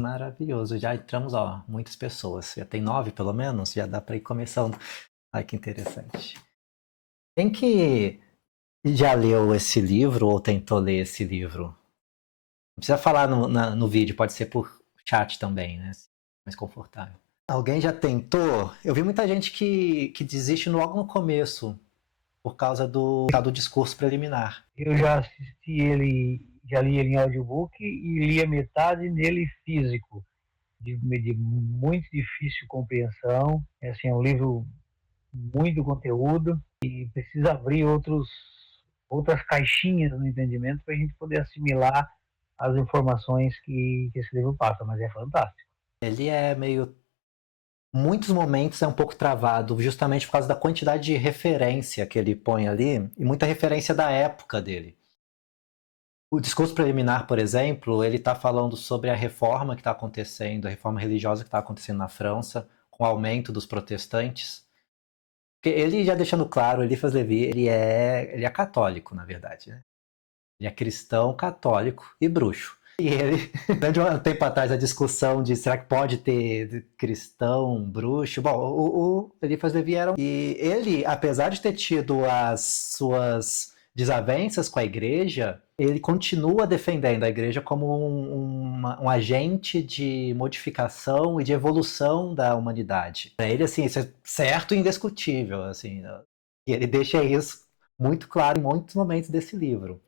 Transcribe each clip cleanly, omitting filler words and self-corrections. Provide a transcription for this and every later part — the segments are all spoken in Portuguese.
Maravilhoso. Já entramos, ó, muitas pessoas. Já tem 9, pelo menos. Já dá para ir começando. Ai, que interessante. Quem que já leu esse livro ou tentou ler esse livro? Não precisa falar no vídeo, pode ser por chat também, né? Mais confortável. Alguém já tentou? Eu vi muita gente que desiste logo no começo, por causa do tal do discurso preliminar. Eu já assisti ele, já li ele em audiobook e li a metade nele físico, de muito difícil compreensão. É assim, é um livro muito conteúdo e precisa abrir outras caixinhas no entendimento para a gente poder assimilar as informações que esse livro passa, mas é fantástico. Ele é meio. Muitos momentos é um pouco travado, justamente por causa da quantidade de referência que ele põe ali, e muita referência da época dele. O discurso preliminar, por exemplo, ele está falando sobre a reforma que está acontecendo, a reforma religiosa que está acontecendo na França, com o aumento dos protestantes. Porque ele já deixando claro, Eliphas Levi, ele é católico, na verdade, né? Ele é cristão, católico e bruxo. E ele, de um tempo atrás, a discussão de será que pode ter cristão, bruxo. Bom, o Eliphas Levi era. E ele, apesar de ter tido as suas desavenças com a igreja, ele continua defendendo a igreja como um agente de modificação e de evolução da humanidade. Para ele, assim, isso é certo e indiscutível. Assim, e ele deixa isso muito claro em muitos momentos desse livro.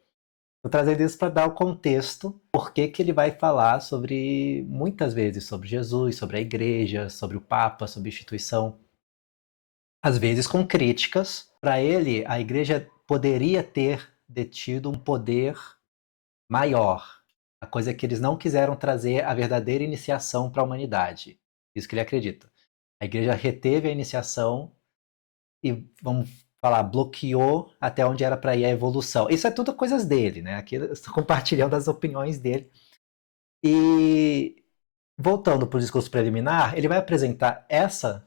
Estou trazendo isso para dar o contexto, porque que ele vai falar sobre, muitas vezes, sobre Jesus, sobre a igreja, sobre o Papa, sobre a instituição. Às vezes com críticas. Para ele, a igreja poderia ter detido um poder maior. A coisa é que eles não quiseram trazer a verdadeira iniciação para a humanidade. Isso que ele acredita. A igreja reteve a iniciação e, vamos falar, bloqueou até onde era para ir a evolução. Isso é tudo coisas dele, né? Aqui eu estou compartilhando as opiniões dele. E voltando para o discurso preliminar, ele vai apresentar essa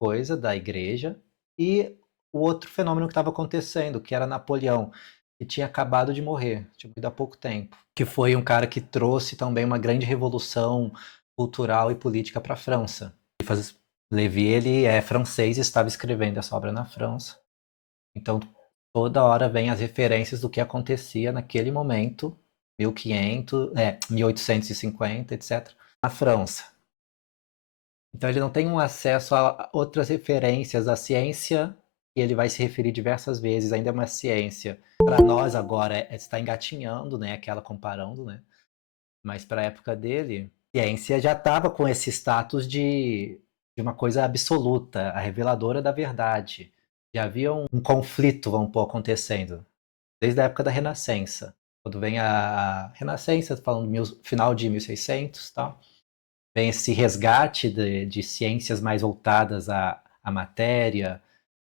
coisa da igreja e o outro fenômeno que estava acontecendo, que era Napoleão, que tinha acabado de morrer, tinha morrido há pouco tempo, que foi um cara que trouxe também uma grande revolução cultural e política para a França. Levi, ele é francês e estava escrevendo essa obra na França. Então, toda hora vem as referências do que acontecia naquele momento, 1500, 1850, etc., na França. Então, ele não tem um acesso a outras referências. A ciência, que ele vai se referir diversas vezes, ainda é uma ciência. Para nós, agora, está engatinhando, né? Aquela comparando, né? Mas para a época dele, a ciência já estava com esse status de uma coisa absoluta, a reveladora da verdade. Já havia um conflito, vamos pôr, acontecendo, desde a época da Renascença. Quando vem a Renascença, falando final de 1600, tal, vem esse resgate de ciências mais voltadas à matéria,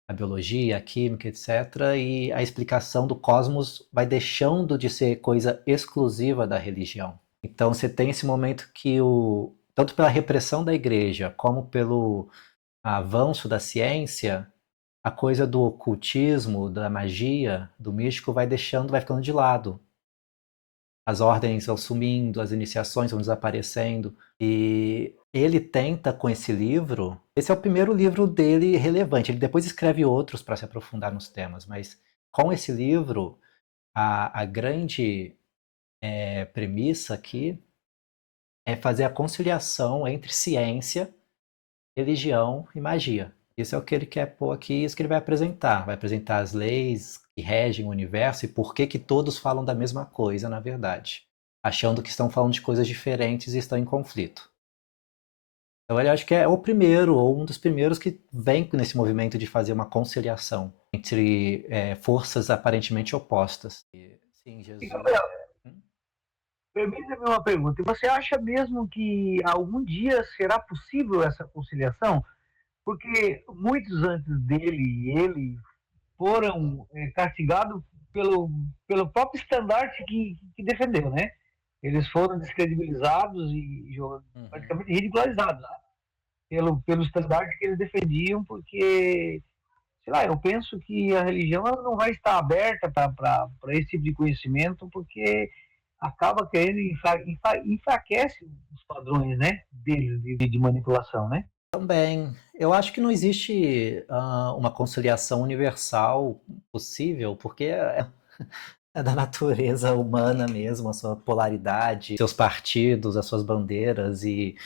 à biologia, à química, etc. E a explicação do cosmos vai deixando de ser coisa exclusiva da religião. Então você tem esse momento que tanto pela repressão da igreja como pelo avanço da ciência, a coisa do ocultismo, da magia, do místico vai ficando de lado. As ordens vão sumindo, as iniciações vão desaparecendo. E ele tenta com esse livro. Esse é o primeiro livro dele relevante. Ele depois escreve outros para se aprofundar nos temas, mas com esse livro, a grande premissa aqui é fazer a conciliação entre ciência, religião e magia. Isso é o que ele quer pôr aqui, isso que ele vai apresentar. Vai apresentar as leis que regem o universo e por que que todos falam da mesma coisa, na verdade. Achando que estão falando de coisas diferentes e estão em conflito. Então ele acho que é o primeiro, ou um dos primeiros que vem nesse movimento de fazer uma conciliação entre forças aparentemente opostas. Sim, E, Jesus. Gabriel, permita-me uma pergunta. Você acha mesmo que algum dia será possível essa conciliação? Porque muitos antes dele e ele foram castigados pelo próprio estandarte que defendeu, né? Eles foram descredibilizados e Uhum. praticamente ridicularizados, né? Pelo estandarte que eles defendiam, porque, sei lá, eu penso que a religião ela não vai estar aberta para esse tipo de conhecimento, porque acaba querendo enfraquece os padrões, né, deles de manipulação, né? Também, eu acho que não existe uma conciliação universal possível, porque é da natureza humana mesmo, a sua polaridade, seus partidos, as suas bandeiras, e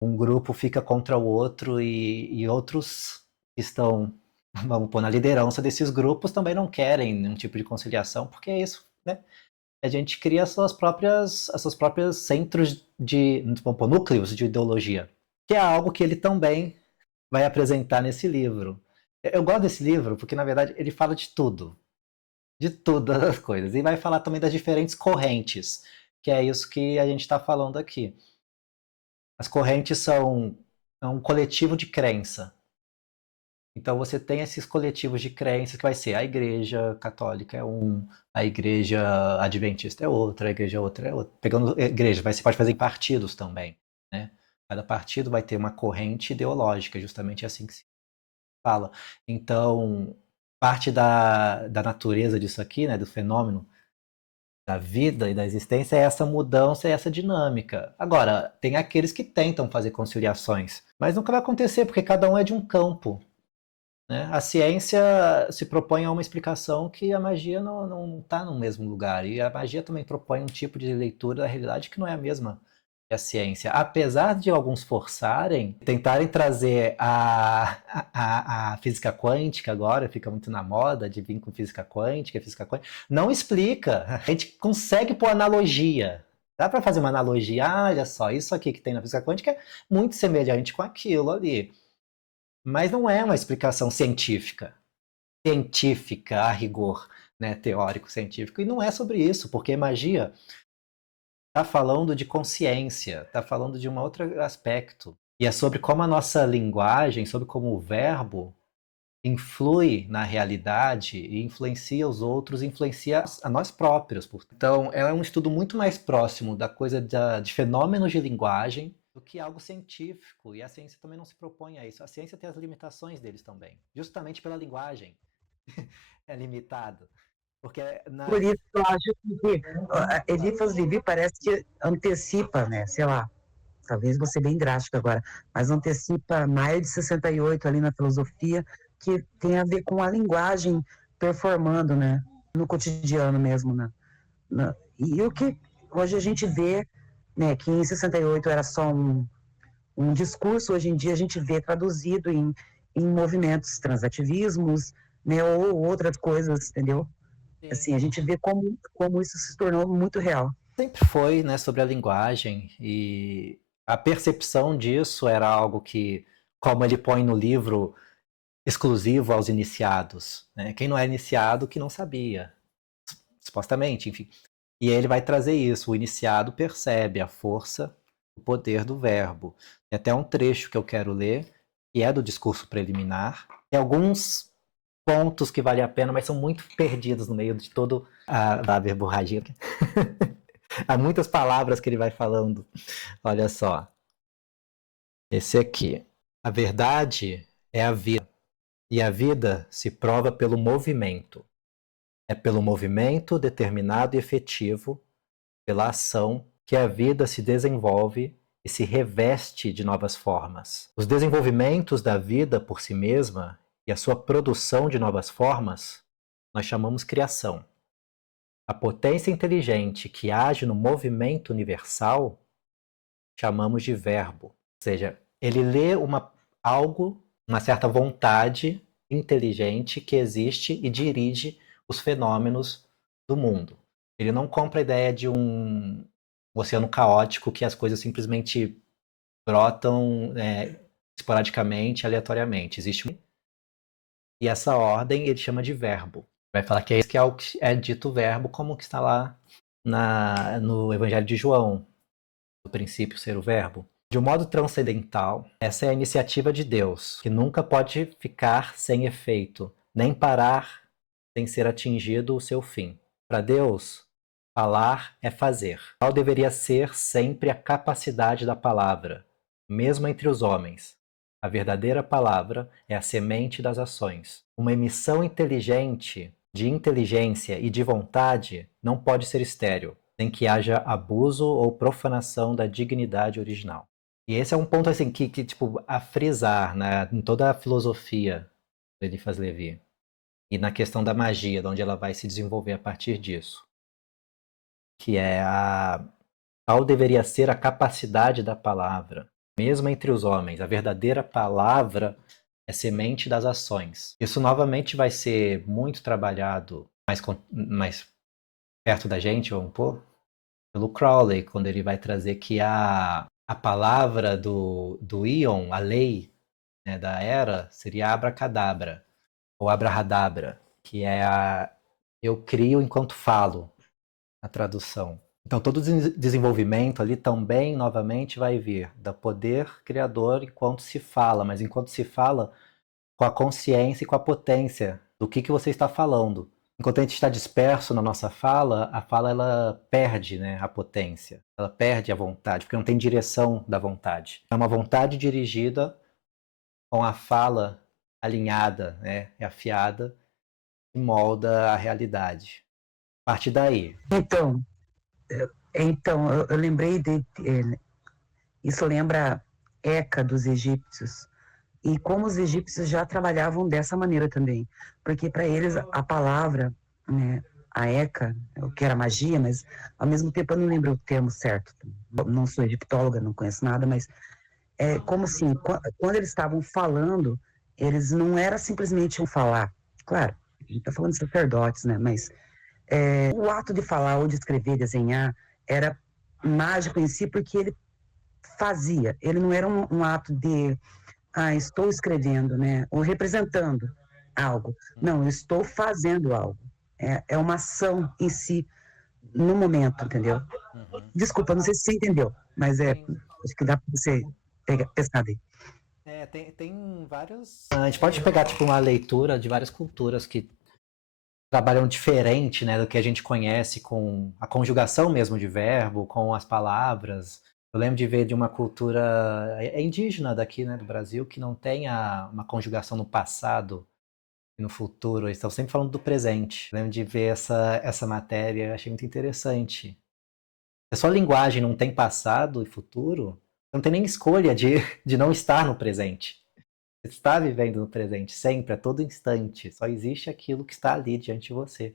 um grupo fica contra o outro e outros que estão, vamos pôr, na liderança desses grupos também não querem nenhum tipo de conciliação, porque é isso, né? A gente cria as suas próprias centros de, vamos pôr, núcleos de ideologia, que é algo que ele também vai apresentar nesse livro. Eu gosto desse livro porque, na verdade, ele fala de todas as coisas, e vai falar também das diferentes correntes, que é isso que a gente está falando aqui. As correntes são um coletivo de crença. Então você tem esses coletivos de crença que vai ser a igreja católica é um, a igreja adventista é outra é outra. Pegando igreja, você pode fazer em partidos também, né? Cada partido vai ter uma corrente ideológica, justamente assim que se fala. Então, parte da natureza disso aqui, né, do fenômeno da vida e da existência é essa mudança e essa dinâmica. Agora, tem aqueles que tentam fazer conciliações, mas nunca vai acontecer porque cada um é de um campo, né? A ciência se propõe a uma explicação que a magia não está no mesmo lugar, e a magia também propõe um tipo de leitura da realidade que não é a mesma que a ciência. Apesar de alguns forçarem, tentarem trazer a física quântica agora, fica muito na moda de vir com física quântica, não explica. A gente consegue pôr analogia. Dá para fazer uma analogia, olha só, isso aqui que tem na física quântica é muito semelhante com aquilo ali. Mas não é uma explicação científica a rigor, né, teórico científico. E não é sobre isso, porque magia está falando de consciência, está falando de um outro aspecto. E é sobre como a nossa linguagem, sobre como o verbo influi na realidade e influencia os outros, influencia a nós próprios. Então, é um estudo muito mais próximo da coisa de fenômenos de linguagem do que algo científico. E a ciência também não se propõe a isso. A ciência tem as limitações deles também, justamente pela linguagem. É limitado. Porque Por isso eu acho que Eliphas Levi parece que antecipa, né? Sei lá, talvez vou ser bem drástico agora, mas antecipa Maio de 68 ali na filosofia, que tem a ver com a linguagem performando, né? No cotidiano mesmo, né? E o que hoje a gente vê, né? Que em 68 era só um discurso, hoje em dia a gente vê traduzido em movimentos, transativismos, né? Ou outras coisas, entendeu? Assim, a gente vê como isso se tornou muito real. Sempre foi, né, sobre a linguagem, e a percepção disso era algo que, como ele põe no livro, exclusivo aos iniciados, né? Quem não é iniciado que não sabia, supostamente, enfim. E ele vai trazer isso, o iniciado percebe a força, o poder do verbo. Tem até um trecho que eu quero ler, que é do discurso preliminar. Tem alguns pontos que valem a pena, mas são muito perdidos no meio de todo a verborragia. Há muitas palavras que ele vai falando. Olha só. Esse aqui. A verdade é a vida. E a vida se prova pelo movimento. É pelo movimento determinado e efetivo, pela ação, que a vida se desenvolve e se reveste de novas formas. Os desenvolvimentos da vida por si mesma e a sua produção de novas formas, nós chamamos criação. A potência inteligente que age no movimento universal, chamamos de verbo. Ou seja, ele lê algo, uma certa vontade inteligente que existe e dirige os fenômenos do mundo. Ele não compra a ideia de um oceano caótico que as coisas simplesmente brotam esporadicamente, aleatoriamente. Existe e essa ordem ele chama de verbo. Vai falar que é isso que é dito verbo, como que está lá no Evangelho de João, no princípio ser o verbo. De um modo transcendental, essa é a iniciativa de Deus, que nunca pode ficar sem efeito, nem parar sem ser atingido o seu fim. Para Deus, falar é fazer. Tal deveria ser sempre a capacidade da palavra, mesmo entre os homens. A verdadeira palavra é a semente das ações. Uma emissão inteligente, de inteligência e de vontade, não pode ser estéril. sem que haja abuso ou profanação da dignidade original. E esse é um ponto assim que tipo, a frisar, né, em toda a filosofia do Eliphas Levi e na questão da magia, de onde ela vai se desenvolver a partir disso, que é qual deveria ser a capacidade da palavra, mesmo entre os homens. A verdadeira palavra é semente das ações. Isso novamente vai ser muito trabalhado mais perto da gente, vamos pôr, pelo Crowley, quando ele vai trazer que a palavra do Ion, a lei, né, da era, seria abracadabra, ou abrahadabra, que é a eu crio enquanto falo, a tradução. Então, todo o desenvolvimento ali também, novamente, vai vir do poder criador enquanto se fala, mas enquanto se fala com a consciência e com a potência do que você está falando. Enquanto a gente está disperso na nossa fala, a fala ela perde, né, a potência, ela perde a vontade, porque não tem direção da vontade. É uma vontade dirigida com a fala alinhada, né, e afiada, que molda a realidade. A partir daí. Então, eu lembrei isso lembra Eca dos egípcios. E como os egípcios já trabalhavam dessa maneira também. Porque para eles a palavra, né, a Eca, o que era magia, mas ao mesmo tempo eu não lembro o termo certo. Não sou egiptóloga, não conheço nada, mas é como assim, quando eles estavam falando, eles não era simplesmente um falar. Claro, a gente está falando de sacerdotes, né? Mas o ato de falar ou de escrever, desenhar, era mágico em si, porque ele fazia. Ele não era um ato de, estou escrevendo, né? Ou representando algo. Não, eu estou fazendo algo. É uma ação em si, no momento, entendeu? Uhum. Desculpa, não sei se você entendeu, mas Sim. acho que dá para você pensar aí. Tem vários. A gente pode pegar tipo uma leitura de várias culturas que trabalham diferente, né, do que a gente conhece com a conjugação mesmo de verbo, com as palavras. Eu lembro de ver de uma cultura indígena daqui, né, do Brasil, que não tem uma conjugação no passado e no futuro. Eles estão sempre falando do presente. Eu lembro de ver essa matéria, achei muito interessante. Se a sua linguagem não tem passado e futuro, você não tem nem escolha de não estar no presente. Você está vivendo no presente sempre, a todo instante. Só existe aquilo que está ali diante de você.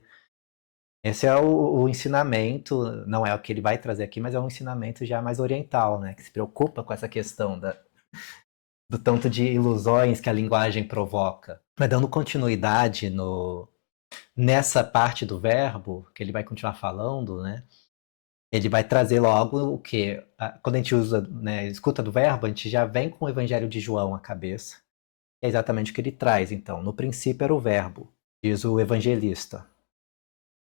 Esse é o ensinamento, não é o que ele vai trazer aqui, mas é um ensinamento já mais oriental, né? Que se preocupa com essa questão do tanto de ilusões que a linguagem provoca. Mas dando continuidade nessa parte do verbo, que ele vai continuar falando, né? Ele vai trazer logo o que? Quando a gente usa, né, escuta do verbo, a gente já vem com o Evangelho de João à cabeça. É exatamente o que ele traz, então. No princípio era o verbo, diz o evangelista.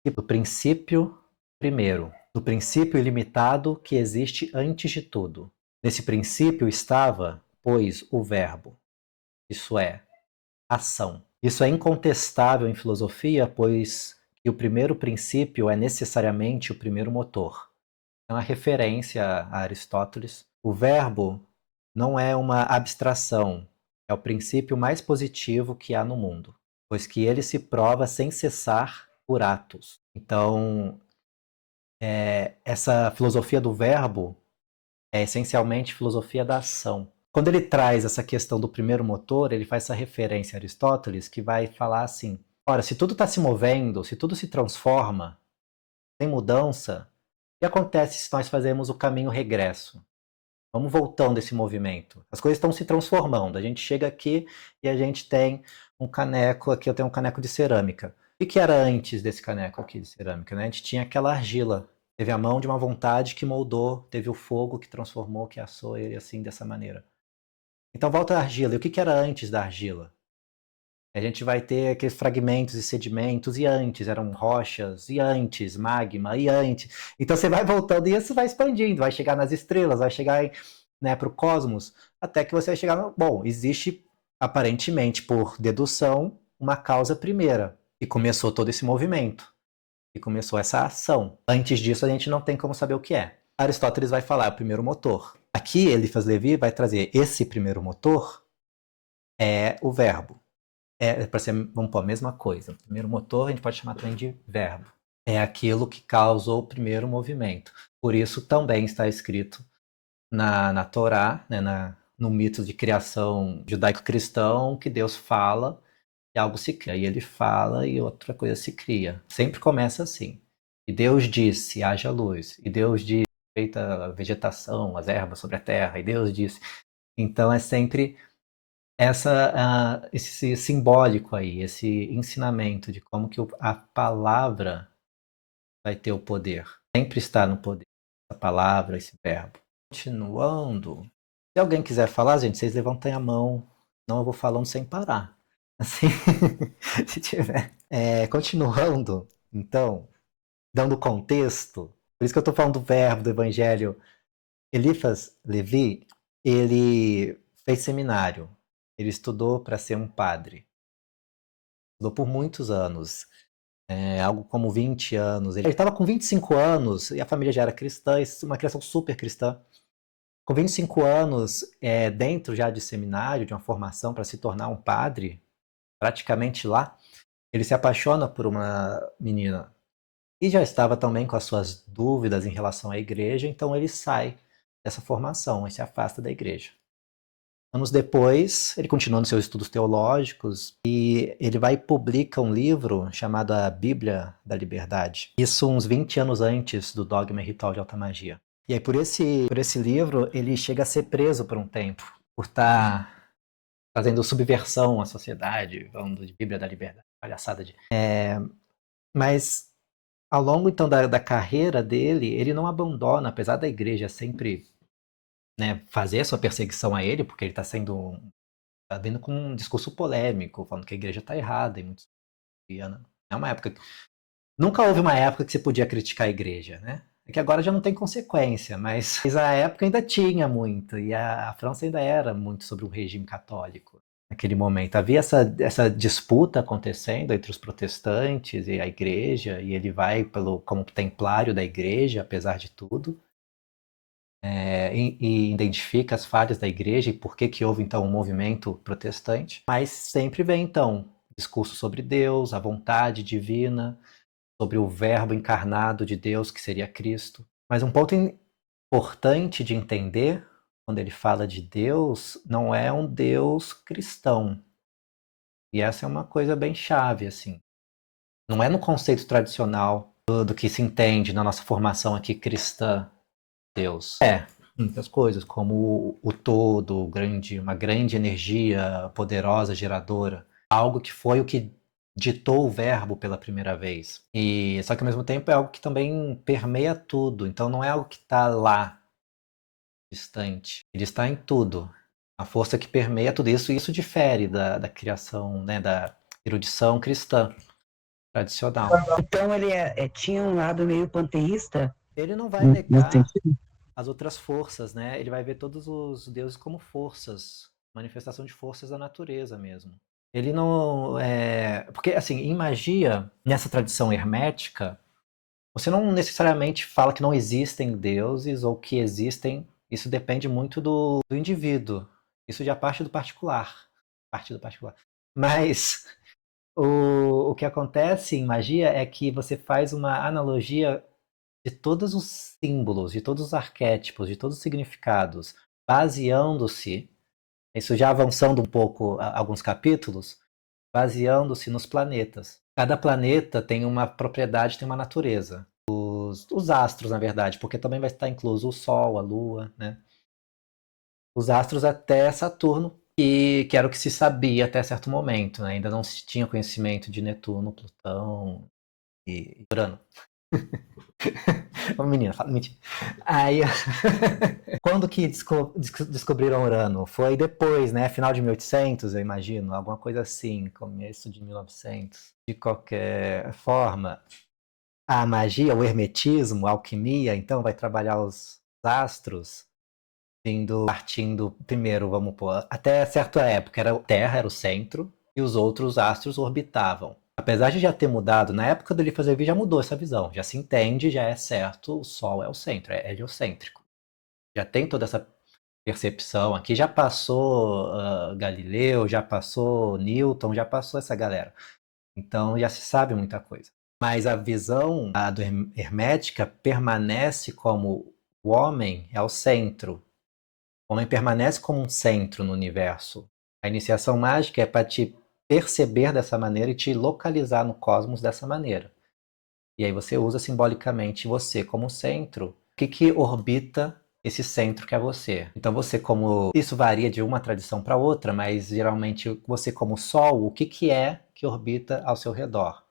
E do princípio, primeiro, do princípio ilimitado que existe antes de tudo. Nesse princípio estava, pois, o verbo, isso é, ação. Isso é incontestável em filosofia, pois que o primeiro princípio é necessariamente o primeiro motor. É uma referência a Aristóteles. O verbo não é uma abstração, é o princípio mais positivo que há no mundo, pois que ele se prova sem cessar por atos. Então, essa filosofia do verbo é essencialmente filosofia da ação. Quando ele traz essa questão do primeiro motor, ele faz essa referência a Aristóteles, que vai falar assim: ora, se tudo está se movendo, se tudo se transforma, tem mudança, o que acontece se nós fazemos o caminho regresso? Vamos voltando esse movimento. As coisas estão se transformando. A gente chega aqui e a gente tem um caneco, aqui eu tenho um caneco de cerâmica. O que era antes desse caneco aqui de cerâmica? Né? A gente tinha aquela argila. Teve a mão de uma vontade que moldou, teve o fogo que transformou, que assou ele assim, dessa maneira. Então volta a argila. E o que era antes da argila? A gente vai ter aqueles fragmentos e sedimentos, e antes eram rochas, e antes magma, e antes. Então você vai voltando e isso vai expandindo, vai chegar nas estrelas, vai chegar, né, para o cosmos, até que você vai chegar no. Bom, existe aparentemente, por dedução, uma causa primeira, e começou todo esse movimento, e começou essa ação. Antes disso, a gente não tem como saber o que é. Aristóteles vai falar, é o primeiro motor. Aqui, Eliphas Levi vai trazer esse primeiro motor, é o verbo. Para ser, vamos pôr, a mesma coisa. O primeiro motor a gente pode chamar também de verbo. é aquilo que causou o primeiro movimento. Por isso também está escrito na Torá, né, no mito de criação judaico-cristão, que Deus fala e algo se cria. E ele fala e outra coisa se cria. Sempre começa assim. E Deus disse, haja luz. E Deus disse, feita a vegetação, as ervas sobre a terra. E Deus disse. Então é sempre esse simbólico aí, esse ensinamento de como que a palavra vai ter o poder. Sempre está no poder. Essa palavra, esse verbo. Continuando. Se alguém quiser falar, gente, vocês levantem a mão. Não, eu vou falando sem parar. Assim, se tiver. Continuando, então, dando contexto, por isso que eu estou falando do verbo do evangelho. Eliphas Levi, ele fez seminário. Ele estudou para ser um padre. Estudou por muitos anos. Algo como 20 anos. Ele estava com 25 anos e a família já era cristã, uma criação super cristã. Com 25 anos, dentro já de seminário, de uma formação para se tornar um padre, praticamente lá, ele se apaixona por uma menina e já estava também com as suas dúvidas em relação à igreja, então ele sai dessa formação e se afasta da igreja. Anos depois, ele continua nos seus estudos teológicos e ele vai e publica um livro chamado A Bíblia da Liberdade. Isso uns 20 anos antes do Dogma e Ritual de Alta Magia. E aí, por esse livro, ele chega a ser preso por um tempo, por estar fazendo subversão à sociedade, falando de Bíblia da Liberdade, palhaçada de... Mas, ao longo, então, da carreira dele, ele não abandona, apesar da igreja sempre, né, fazer a sua perseguição a ele, porque ele está vindo com um discurso polêmico, falando que a igreja está errada, e muitos... É uma época... Nunca houve uma época que se podia criticar a igreja, né? É que agora já não tem consequência, mas a época ainda tinha muito, e a França ainda era muito sobre o regime católico naquele momento. Havia essa disputa acontecendo entre os protestantes e a igreja, e ele vai como templário da igreja, apesar de tudo, e identifica as falhas da igreja e por que houve então um movimento protestante, mas sempre vem então discurso sobre Deus, a vontade divina, sobre o verbo encarnado de Deus, que seria Cristo. Mas um ponto importante de entender, quando ele fala de Deus, não é um Deus cristão. E essa é uma coisa bem chave, assim. Não é no conceito tradicional do que se entende na nossa formação aqui cristã, Deus. Muitas coisas, como o todo, uma grande energia poderosa, geradora. Algo que foi o que ditou o verbo pela primeira vez. Só que ao mesmo tempo é algo que também permeia tudo. Então não é algo que está lá, distante. Ele está em tudo. A força que permeia tudo isso. E isso difere da criação, né, da erudição cristã tradicional. Então ele tinha um lado meio panteísta? Ele não vai negar as outras forças, né? Ele vai ver todos os deuses como forças, manifestação de forças da natureza mesmo. Ele não porque assim, em magia, nessa tradição hermética, você não necessariamente fala que não existem deuses ou que existem, isso depende muito do indivíduo. Isso já parte do particular, Mas o que acontece em magia é que você faz uma analogia de todos os símbolos, de todos os arquétipos, de todos os significados, baseando-se, isso já avançando um pouco alguns capítulos, baseando-se nos planetas. Cada planeta tem uma propriedade, tem uma natureza. Os astros, na verdade, porque também vai estar incluso o Sol, a Lua, né? Os astros até Saturno, que era o que se sabia até certo momento, né? Ainda não se tinha conhecimento de Netuno, Plutão e Urano. Uma menina, fala mentira. Aí, quando que descobriram Urano? Foi depois, né? Final de 1800, eu imagino, alguma coisa assim, começo de 1900. De qualquer forma, a magia, o hermetismo, a alquimia, então vai trabalhar os astros partindo primeiro, vamos pôr, até certa época a Terra era o centro e os outros astros orbitavam. Apesar de já ter mudado, na época do Eliphas Levi já mudou essa visão, já se entende, já é certo, o Sol é o centro, é heliocêntrico. Já tem toda essa percepção aqui, já passou Galileu, já passou Newton, já passou essa galera. Então já se sabe muita coisa. Mas a visão do hermética permanece como o homem é o centro. O homem permanece como um centro no universo. A iniciação mágica é para te perceber dessa maneira e te localizar no cosmos dessa maneira. E aí você usa simbolicamente você como centro. O que orbita esse centro que é você? Então você como... Isso varia de uma tradição para outra, mas geralmente você como Sol, o que é que orbita ao seu redor?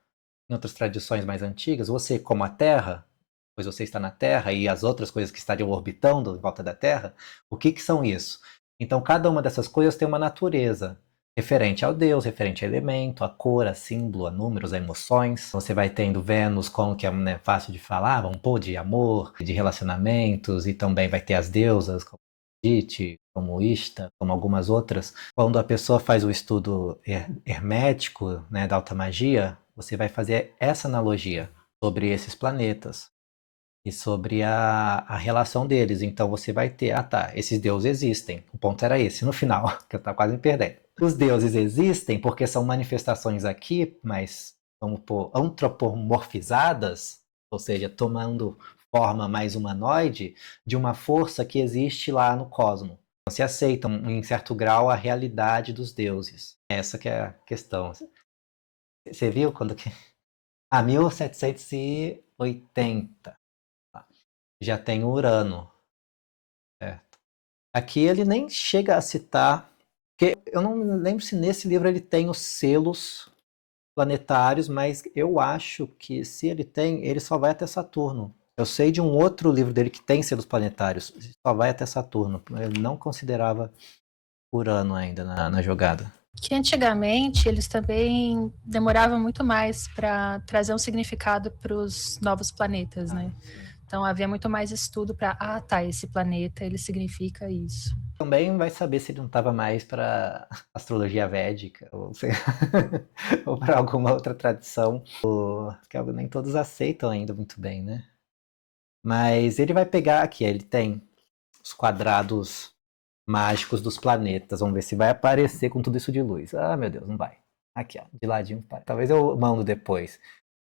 Em outras tradições mais antigas, você como a Terra, pois você está na Terra, e as outras coisas que estariam orbitando em volta da Terra, o que são isso? Então, cada uma dessas coisas tem uma natureza referente ao Deus, referente ao elemento, a cor, a símbolo, a números, a emoções. Você vai tendo Vênus, como que é, né, fácil de falar, vamos pôr, de amor, de relacionamentos, e também vai ter as deusas, como Afrodite, como Ishtar, como algumas outras. Quando a pessoa faz o estudo hermético, né, da alta magia, você vai fazer essa analogia sobre esses planetas e sobre a relação deles. Então você vai ter, tá, esses deuses existem. O ponto era esse no final, que eu estava quase me perdendo. Os deuses existem porque são manifestações aqui, mas vamos pôr, antropomorfizadas, ou seja, tomando forma mais humanoide, de uma força que existe lá no cosmos. Então, se aceitam, em certo grau, a realidade dos deuses. Essa que é a questão. Você viu quando que... 1780. Já tem Urano, certo? Aqui ele nem chega a citar, porque eu não lembro se nesse livro ele tem os selos planetários, mas eu acho que se ele tem, ele só vai até Saturno. Eu sei de um outro livro dele que tem selos planetários, só vai até Saturno. Ele não considerava Urano ainda na jogada. Que antigamente eles também demoravam muito mais para trazer um significado para os novos planetas, né? Então havia muito mais estudo para, esse planeta ele significa isso. Também vai saber se ele não estava mais para astrologia védica ou, ou para alguma outra tradição, que nem todos aceitam ainda muito bem, né? Mas ele vai pegar aqui, ele tem os quadrados mágicos dos planetas. Vamos ver se vai aparecer com tudo isso de luz. Ah, meu Deus, não vai. Aqui, ó, de ladinho. Talvez eu mando depois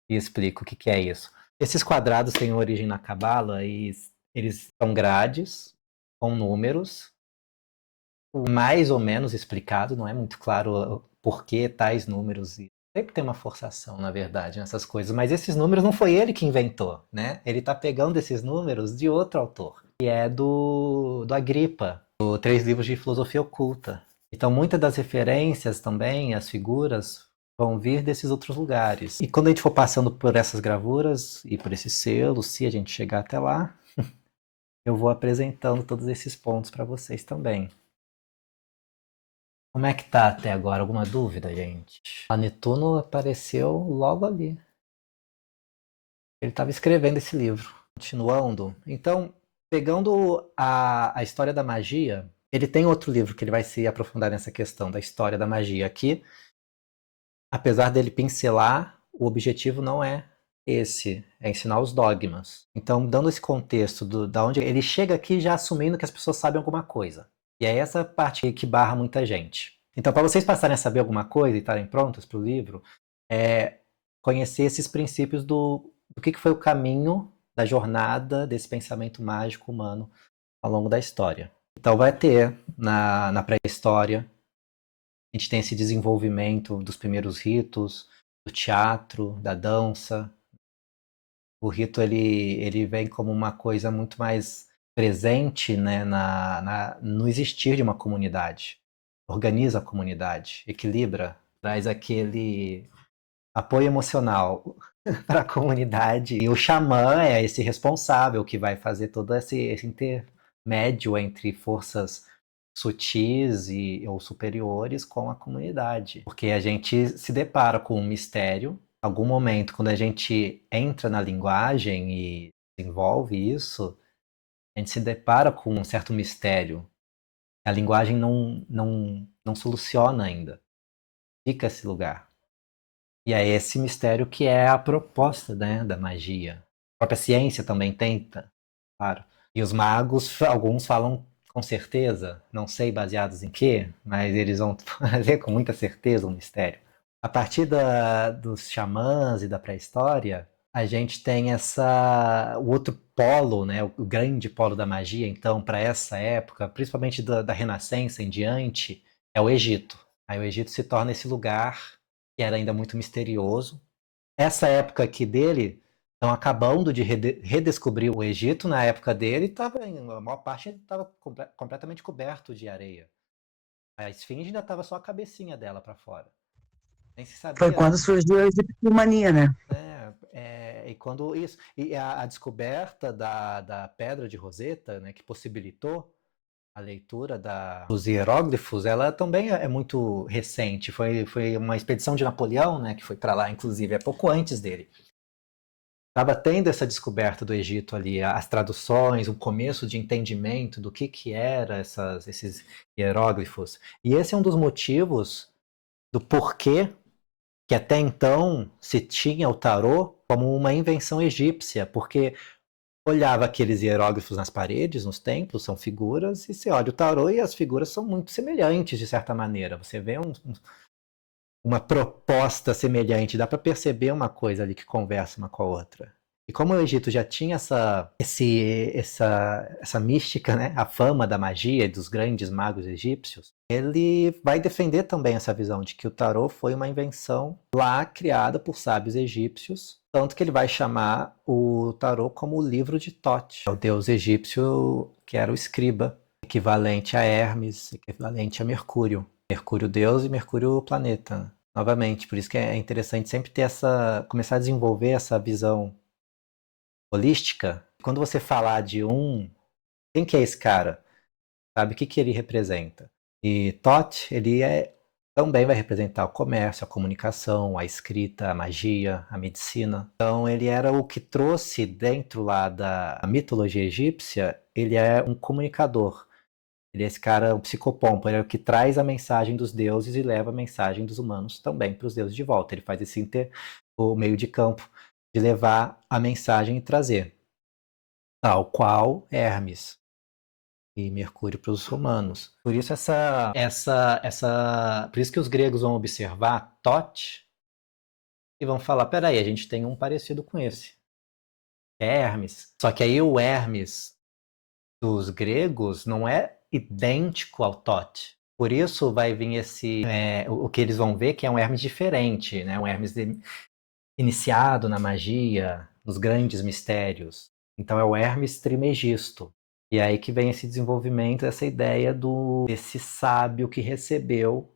e explico o que é isso. Esses quadrados têm origem na Cabala e eles são grades com números, mais ou menos explicado, não é muito claro por que tais números. Sempre tem uma forçação, na verdade, nessas coisas. Mas esses números não foi ele que inventou, né? Ele está pegando esses números de outro autor, que é do Agripa, o Três Livros de Filosofia Oculta. Então, muitas das referências também, as figuras, vão vir desses outros lugares. E quando a gente for passando por essas gravuras e por esses selos, se a gente chegar até lá, eu vou apresentando todos esses pontos para vocês também. Como é que tá até agora? Alguma dúvida, gente? A Netuno apareceu logo ali. Ele estava escrevendo esse livro. Continuando. Então, pegando a história da magia, ele tem outro livro que ele vai se aprofundar nessa questão da história da magia aqui. Apesar dele pincelar, o objetivo não é esse, é ensinar os dogmas. Então, dando esse contexto da onde ele chega aqui já assumindo que as pessoas sabem alguma coisa. E é essa parte que barra muita gente. Então, para vocês passarem a saber alguma coisa e estarem prontos para o livro, é conhecer esses princípios do que foi o caminho da jornada desse pensamento mágico humano ao longo da história. Então, vai ter na pré-história, a gente tem esse desenvolvimento dos primeiros ritos, do teatro, da dança. O rito ele vem como uma coisa muito mais presente, né, no existir de uma comunidade. Organiza a comunidade, equilibra, traz aquele apoio emocional para a comunidade. E o xamã é esse responsável que vai fazer todo esse intermédio entre forças sutis ou superiores com a comunidade. Porque a gente se depara com um mistério. Em algum momento, quando a gente entra na linguagem e desenvolve isso, a gente se depara com um certo mistério. A linguagem não soluciona ainda. Fica esse lugar. E é esse mistério que é a proposta, né, da magia. A própria ciência também tenta, claro. E os magos, alguns falam com certeza, não sei baseados em quê, mas eles vão fazer com muita certeza um mistério. A partir dos xamãs e da pré-história, a gente tem o outro polo, né, o grande polo da magia, então, para essa época, principalmente da Renascença em diante, é o Egito. Aí o Egito se torna esse lugar que era ainda muito misterioso. Essa época aqui dele, estão acabando de redescobrir o Egito. Na época dele, a maior parte estava completamente coberto de areia. A esfinge ainda estava só a cabecinha dela para fora. Nem se Foi sabia. quando surgiu a egiptomania, né? E quando isso. E a descoberta da pedra de Roseta, né, que possibilitou a leitura dos hieróglifos, ela também é muito recente. Foi uma expedição de Napoleão, né, que foi para lá, inclusive, é pouco antes dele. Estava tendo essa descoberta do Egito ali, as traduções, um começo de entendimento do que era esses hieróglifos. E esse é um dos motivos do porquê que até então se tinha o tarô como uma invenção egípcia, porque olhava aqueles hieróglifos nas paredes, nos templos, são figuras, e você olha o tarô e as figuras são muito semelhantes, de certa maneira. Você vê uma proposta semelhante, dá para perceber uma coisa ali que conversa uma com a outra. E como o Egito já tinha essa mística, né? A fama da magia e dos grandes magos egípcios, ele vai defender também essa visão de que o tarô foi uma invenção lá criada por sábios egípcios, tanto que ele vai chamar o tarô como o livro de Thoth, o deus egípcio que era o escriba, equivalente a Hermes, equivalente a Mercúrio. Mercúrio deus e Mercúrio planeta. Novamente, por isso que é interessante sempre ter começar a desenvolver essa visão holística. Quando você falar de quem que é esse cara? Sabe o que ele representa? E Thoth, também vai representar o comércio, a comunicação, a escrita, a magia, a medicina. Então ele era o que trouxe dentro lá da mitologia egípcia, ele é um comunicador. Ele é esse cara, o psicopompo, ele é o que traz a mensagem dos deuses e leva a mensagem dos humanos também para os deuses de volta. Ele faz o meio de campo de levar a mensagem e trazer. Tal qual Hermes e Mercúrio para os romanos. Por isso por isso que os gregos vão observar Thoth e vão falar, peraí, a gente tem um parecido com esse. É Hermes. Só que aí o Hermes dos gregos não é idêntico ao Thoth. Por isso vai vir o que eles vão ver que é um Hermes diferente, né? Um Hermes iniciado na magia, nos grandes mistérios. Então é o Hermes Trimegisto. E é aí que vem esse desenvolvimento, essa ideia desse sábio que recebeu,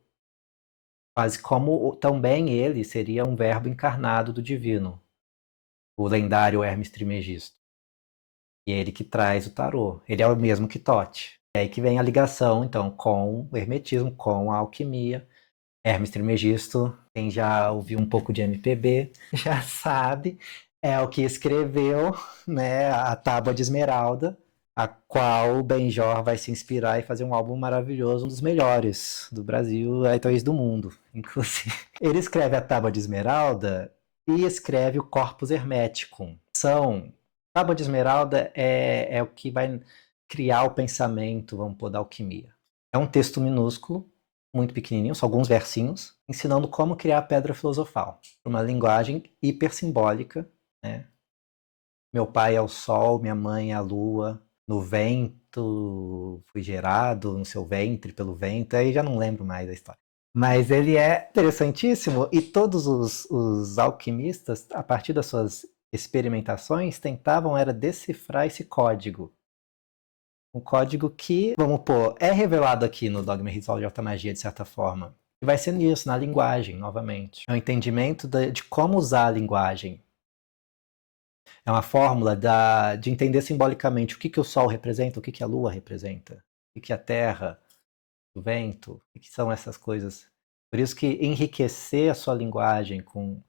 quase como também ele seria um verbo encarnado do divino, o lendário Hermes Trimegisto. E é ele que traz o tarô. Ele é o mesmo que Thoth. É aí que vem a ligação, então, com o hermetismo, com a alquimia. Hermes Trismegisto, quem já ouviu um pouco de MPB, já sabe, é o que escreveu, né, a Tábua de Esmeralda, a qual o Benjor vai se inspirar e fazer um álbum maravilhoso, um dos melhores do Brasil, talvez do mundo, inclusive. Ele escreve a Tábua de Esmeralda e escreve o Corpus Hermeticum. Tábua de Esmeralda é o que vai criar o pensamento, vamos pôr, da alquimia. É um texto minúsculo, muito pequenininho, só alguns versinhos, ensinando como criar a pedra filosofal. Uma linguagem hipersimbólica, né? Meu pai é o sol, minha mãe é a lua, no vento fui gerado, no seu ventre, pelo vento, aí já não lembro mais a história. Mas ele é interessantíssimo e todos os alquimistas, a partir das suas experimentações, tentavam era decifrar esse código. Um código que, vamos pôr, é revelado aqui no Dogma e Ritual de Alta Magia, de certa forma. E vai ser nisso, na linguagem, novamente. É o entendimento de como usar a linguagem. É uma fórmula de entender simbolicamente o que o Sol representa, o que a Lua representa, o que a Terra, o vento, o que são essas coisas. Por isso que enriquecer a sua linguagem com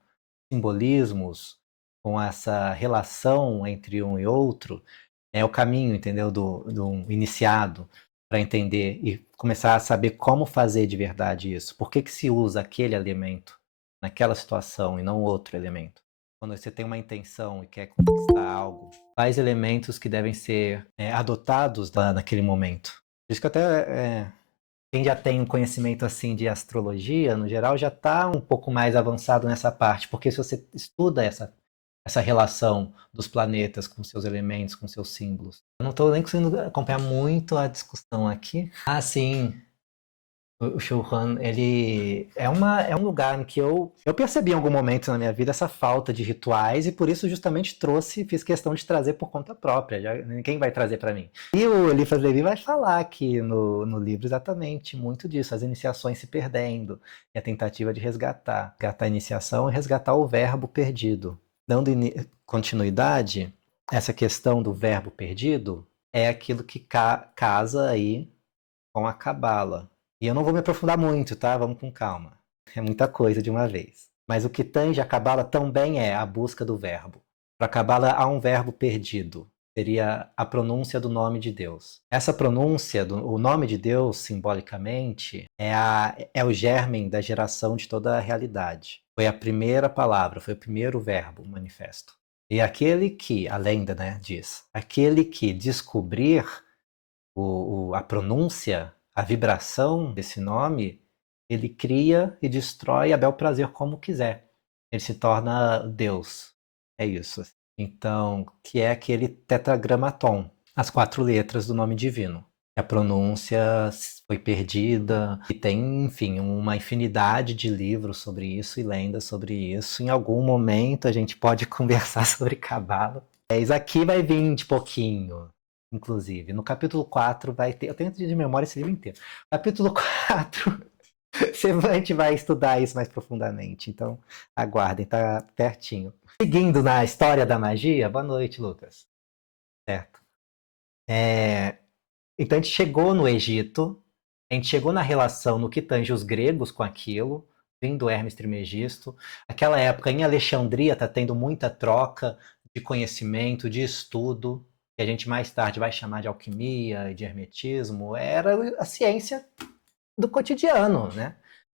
simbolismos, com essa relação entre um e outro, é o caminho, entendeu, do iniciado para entender e começar a saber como fazer de verdade isso. Por que se usa aquele elemento naquela situação e não outro elemento? Quando você tem uma intenção e quer conquistar algo, quais elementos que devem ser adotados naquele momento? Por isso que até quem já tem um conhecimento assim de astrologia, no geral, já está um pouco mais avançado nessa parte, porque se você estuda essa relação dos planetas com seus elementos, com seus símbolos. Eu não estou nem conseguindo acompanhar muito a discussão aqui. Ah, sim. O Churran, ele é um lugar em que eu percebi em algum momento na minha vida essa falta de rituais e por isso justamente fiz questão de trazer por conta própria. Ninguém vai trazer para mim. E o Eliphas Levi vai falar aqui no livro exatamente muito disso, as iniciações se perdendo e a tentativa de resgatar a iniciação e resgatar o verbo perdido. Dando continuidade, essa questão do verbo perdido é aquilo que casa aí com a Cabala. E eu não vou me aprofundar muito, tá? Vamos com calma. É muita coisa de uma vez. Mas o que tange a Cabala também é a busca do verbo. Para a Cabala há um verbo perdido. Seria a pronúncia do nome de Deus. Essa pronúncia, o nome de Deus, simbolicamente, é o germen da geração de toda a realidade. Foi a primeira palavra, foi o primeiro verbo manifesto. E aquele que, a lenda, né, diz, aquele que descobrir a pronúncia, a vibração desse nome, ele cria e destrói a bel prazer como quiser. Ele se torna Deus. É isso. Então, que é aquele tetragramaton, as 4 letras do nome divino. A pronúncia foi perdida e tem, enfim, uma infinidade de livros sobre isso e lendas sobre isso. Em algum momento a gente pode conversar sobre Cabala. Isso aqui vai vir de pouquinho. Inclusive, no capítulo 4 vai ter. Eu tenho de memória esse livro inteiro. Capítulo 4, a gente vai estudar isso mais profundamente. Então, aguardem, tá pertinho. Seguindo na história da magia, boa noite, Lucas. Certo. Então, a gente chegou no Egito, a gente chegou na relação no que tange os gregos com aquilo, vindo Hermes Trismegisto. Aquela época em Alexandria está tendo muita troca de conhecimento, de estudo, que a gente mais tarde vai chamar de alquimia e de hermetismo, era a ciência do cotidiano, né?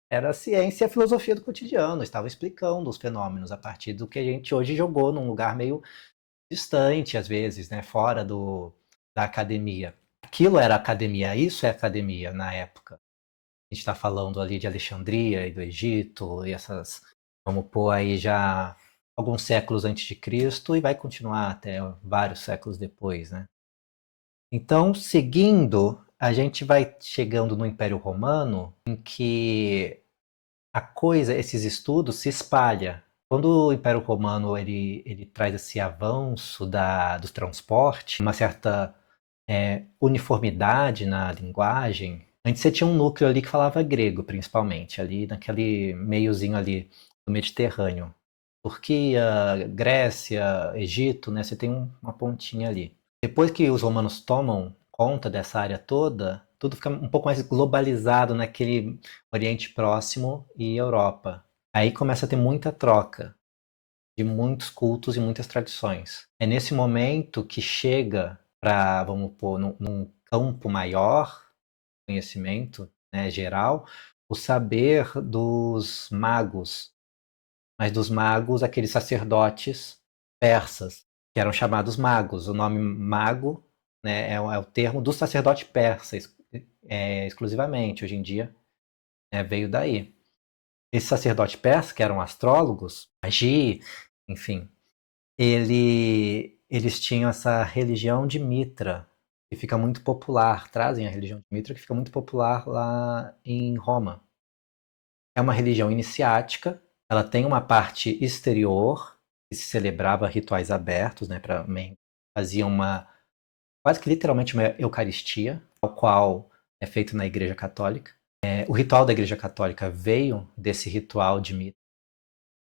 Era a ciência e a filosofia do cotidiano, estava explicando os fenômenos a partir do que a gente hoje jogou num lugar meio distante, às vezes, né? Fora da academia. Aquilo era academia, isso é academia na época. A gente está falando ali de Alexandria e do Egito, e essas, vamos pôr aí já alguns séculos antes de Cristo e vai continuar até vários séculos depois, né? Então, seguindo, a gente vai chegando no Império Romano, em que esses estudos se espalha. Quando o Império Romano ele traz esse avanço do transporte, uma certa uniformidade na linguagem. Antes você tinha um núcleo ali que falava grego, principalmente, ali naquele meiozinho ali do Mediterrâneo. Turquia, Grécia, Egito, né? Você tem uma pontinha ali. Depois que os romanos tomam conta dessa área toda, tudo fica um pouco mais globalizado naquele Oriente Próximo e Europa. Aí começa a ter muita troca de muitos cultos e muitas tradições. É nesse momento que chega para, vamos pôr, num campo maior, conhecimento, né, geral, o saber dos magos, mas dos magos, aqueles sacerdotes persas, que eram chamados magos. O nome mago, né, é o termo do sacerdote persa, exclusivamente, hoje em dia, veio daí. Esse sacerdote persa, que eram astrólogos, Agi, enfim, eles tinham essa religião de Mitra, que fica muito popular, trazem a religião de Mitra, que fica muito popular lá em Roma. É uma religião iniciática, ela tem uma parte exterior, que se celebrava rituais abertos, né, faziam quase que literalmente uma eucaristia, ao qual é feito na Igreja Católica. O ritual da Igreja Católica veio desse ritual de Mitra,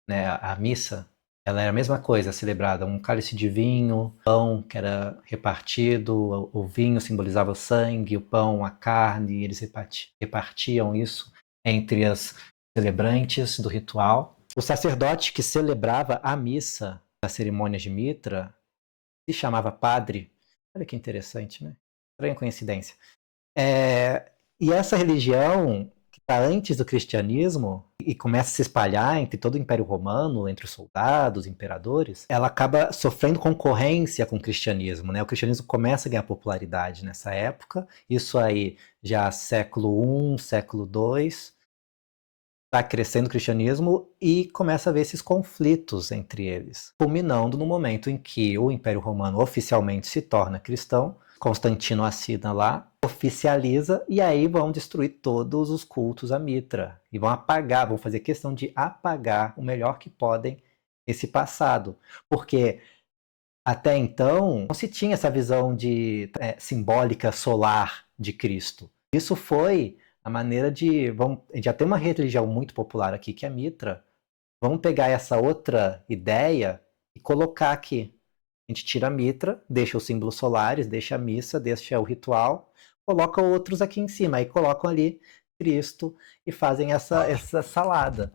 né, a missa. Ela era a mesma coisa, celebrada um cálice de vinho, pão que era repartido, o vinho simbolizava o sangue, o pão, a carne, e eles repartiam isso entre as celebrantes do ritual. O sacerdote que celebrava a missa das cerimônias de Mitra se chamava padre. Olha que interessante, né? Estranha coincidência. E essa religião, que antes do cristianismo e começa a se espalhar entre todo o Império Romano, entre os soldados, imperadores, ela acaba sofrendo concorrência com o cristianismo, né? O cristianismo começa a ganhar popularidade nessa época, isso aí já século I, século II, está crescendo o cristianismo e começa a ver esses conflitos entre eles, culminando no momento em que o Império Romano oficialmente se torna cristão, Constantino assina lá, oficializa, e aí vão destruir todos os cultos a Mitra. E vão apagar, vão fazer questão de apagar o melhor que podem esse passado. Porque até então não se tinha essa visão de simbólica solar de Cristo. Isso foi a maneira de... já tem uma religião muito popular aqui, que é a Mitra. Vamos pegar essa outra ideia e colocar aqui. A gente tira a mitra, deixa os símbolos solares, deixa a missa, deixa o ritual, coloca outros aqui em cima, aí colocam ali Cristo e fazem essa salada.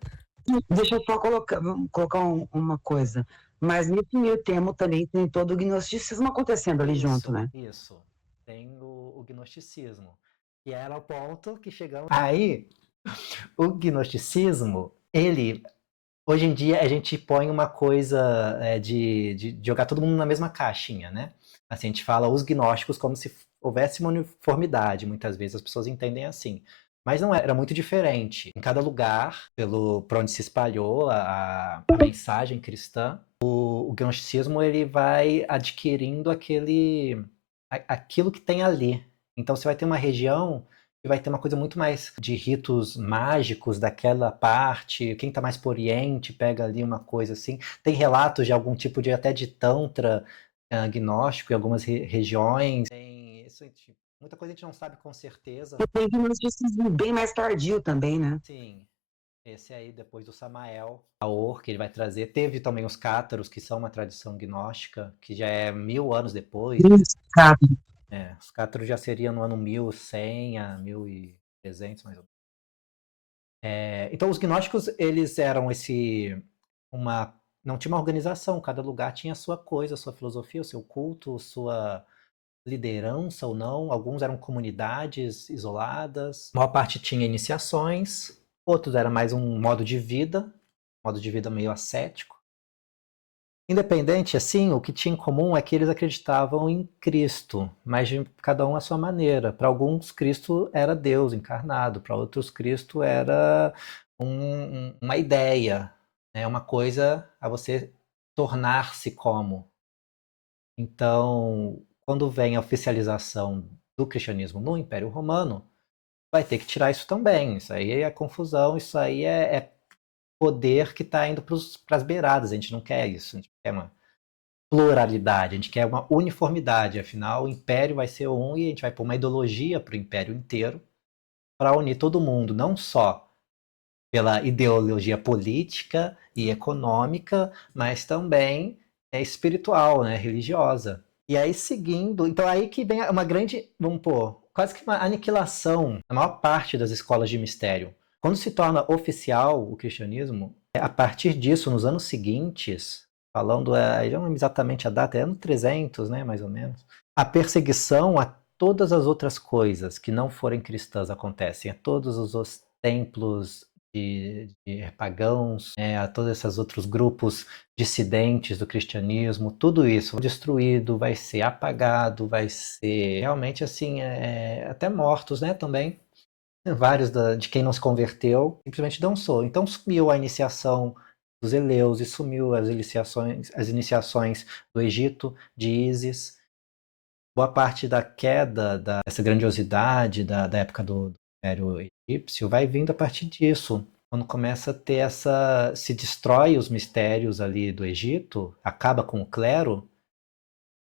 Deixa eu só colocar uma coisa. Mas nesse meio termo também tem todo o gnosticismo acontecendo ali junto, né? Isso. Tem o gnosticismo. E era o ponto que chegamos. Aí, o gnosticismo, ele... Hoje em dia a gente põe uma coisa de jogar todo mundo na mesma caixinha, né? Assim, a gente fala os gnósticos como se houvesse uma uniformidade, muitas vezes as pessoas entendem assim. Mas não era muito diferente. Em cada lugar, por onde se espalhou a mensagem cristã, o gnosticismo ele vai adquirindo aquilo que tem ali. Então você vai ter uma região que vai ter uma coisa muito mais de ritos mágicos daquela parte. Quem está mais por Oriente pega ali uma coisa assim. Tem relatos de algum tipo de até de tantra gnóstico em algumas regiões. Tem isso, muita coisa a gente não sabe com certeza. E tem gnosticismo bem mais tardio também, né? Sim. Esse aí, depois do Samael, Aor, que ele vai trazer. Teve também os cátaros, que são uma tradição gnóstica, que já é 1000 anos depois. Os cátaros já seriam no ano 1100 a 1300, mais ou menos. Então, os gnósticos, eles eram não tinha uma organização, cada lugar tinha a sua coisa, a sua filosofia, o seu culto, sua liderança ou não. Alguns eram comunidades isoladas, a maior parte tinha iniciações, outros era mais um modo de vida meio ascético. Independente, assim, o que tinha em comum é que eles acreditavam em Cristo, mas de cada um à sua maneira. Para alguns, Cristo era Deus encarnado, para outros, Cristo era uma ideia, né? Uma coisa a você tornar-se como. Então, quando vem a oficialização do cristianismo no Império Romano, vai ter que tirar isso também. Isso aí é confusão, isso aí é poder que está indo para as beiradas. A gente não quer isso, a gente quer uma pluralidade, a gente quer uma uniformidade. Afinal, o império vai ser um e a gente vai pôr uma ideologia para o império inteiro para unir todo mundo, não só pela ideologia política e econômica, mas também espiritual, né, religiosa. E aí seguindo, então aí que vem uma grande, vamos pôr, quase que uma aniquilação na maior parte das escolas de mistério. Quando se torna oficial o cristianismo, a partir disso, nos anos seguintes, falando, não lembro exatamente a data, é ano 300, né, mais ou menos, a perseguição a todas as outras coisas que não forem cristãs acontecem, a todos os templos de pagãos, a todos esses outros grupos dissidentes do cristianismo, tudo isso destruído, vai ser apagado, vai ser realmente assim, até mortos, né, também. Vários de quem não se converteu simplesmente dançou. Então sumiu a iniciação dos Eleusis, sumiu as iniciações do Egito, de Ísis. Boa parte da queda dessa grandiosidade da época do Império Egípcio vai vindo a partir disso. Quando começa a ter se destrói os mistérios ali do Egito, acaba com o clero,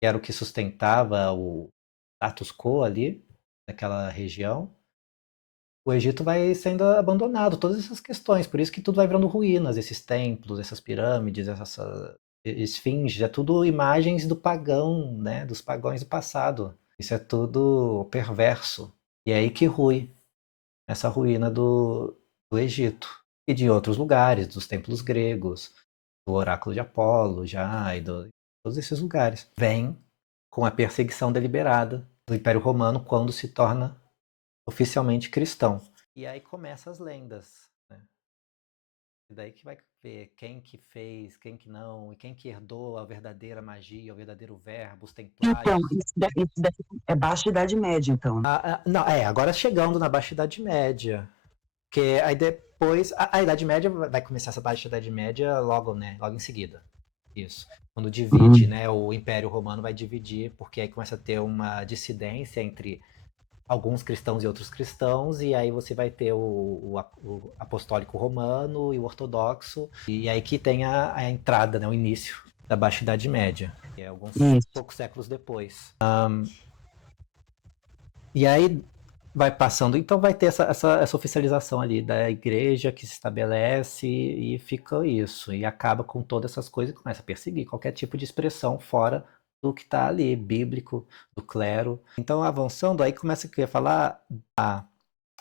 que era o que sustentava o status quo ali, naquela região. O Egito vai sendo abandonado, todas essas questões, por isso que tudo vai virando ruínas, esses templos, essas pirâmides, essas esfinges, é tudo imagens do pagão, né, dos pagãos do passado. Isso é tudo perverso. E é aí que rui essa ruína do Egito e de outros lugares, dos templos gregos, do oráculo de Apolo, já, e todos esses lugares. Vem com a perseguição deliberada do Império Romano quando se torna oficialmente cristão. E aí começam as lendas, né? E daí que vai ver quem que fez, quem que não, e quem que herdou a verdadeira magia, o verdadeiro verbo, os Então, templários. isso daí é Baixa Idade Média, então, né? Não, agora chegando na Baixa Idade Média. Porque aí depois. A Idade Média vai começar essa Baixa Idade Média logo, né? Logo em seguida. Isso. Quando divide, né? O Império Romano vai dividir, porque aí começa a ter uma dissidência entre alguns cristãos e outros cristãos, e aí você vai ter o apostólico romano e o ortodoxo, e aí que tem a entrada, né? O início da Baixa Idade Média, que é alguns poucos séculos depois. E aí vai passando, então vai ter essa oficialização ali da igreja que se estabelece e fica isso. E acaba com todas essas coisas e começa a perseguir qualquer tipo de expressão fora do que está ali, bíblico, do clero. Então, avançando, aí começa a falar,